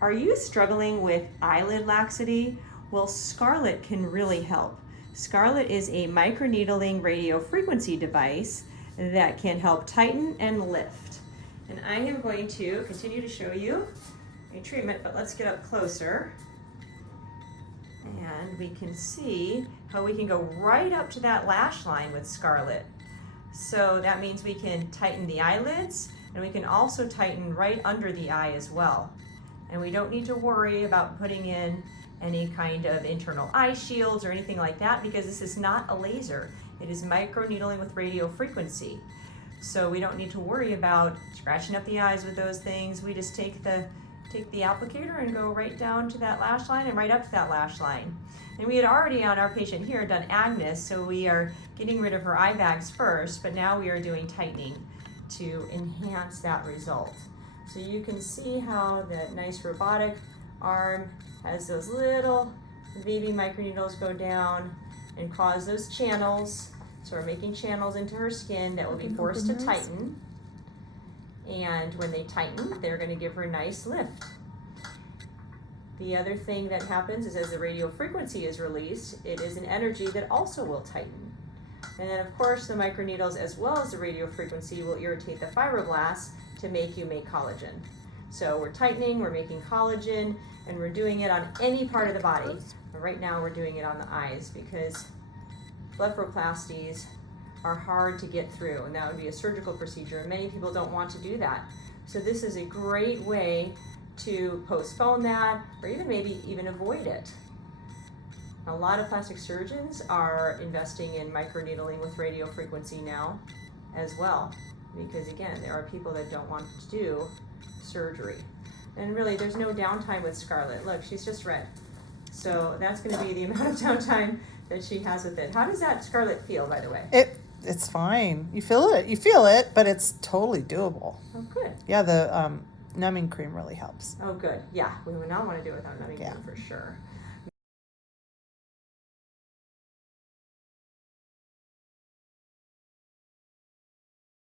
Are you struggling with eyelid laxity? Well, Scarlet can really help. Scarlet is a microneedling radiofrequency device that can help tighten and lift. And I am going to continue to show you a treatment, but let's get up closer. And we can see how we can go right up to that lash line with Scarlet. So that means we can tighten the eyelids, and we can also tighten right under the eye as well. And we don't need to worry about putting in any kind of internal eye shields or anything like that, because this is not a laser. It is microneedling with radio frequency. So we don't need to worry about scratching up the eyes with those things. We just take the applicator and go right down to that lash line and right up to that lash line. And we had already on our patient here done Agnes, so we are getting rid of her eye bags first, but now we are doing tightening to enhance that result. So you can see how the nice robotic arm has those little baby microneedles go down and cause those channels. So we're making channels into her skin that will be forced to tighten. And when they tighten, they're going to give her a nice lift. The other thing that happens is as the radio frequency is released, it is an energy that also will tighten. And then of course the microneedles as well as the radio frequency will irritate the fibroblasts to make you make collagen. So we're tightening, we're making collagen, and we're doing it on any part of the body. But right now we're doing it on the eyes because blepharoplasties are hard to get through, and that would be a surgical procedure, and many people don't want to do that. So this is a great way to postpone that, or even even avoid it. A lot of plastic surgeons are investing in microneedling with radio frequency now as well, because again, there are people that don't want to do surgery. And really, there's no downtime with Scarlet. Look, she's just red. So that's going to be the amount of downtime that she has with it. How does that Scarlet feel, by the way? It's fine. You feel it, but it's totally doable. Oh, good. Yeah, the numbing cream really helps. Oh, good. Yeah, we would not want to do it without numbing cream for sure.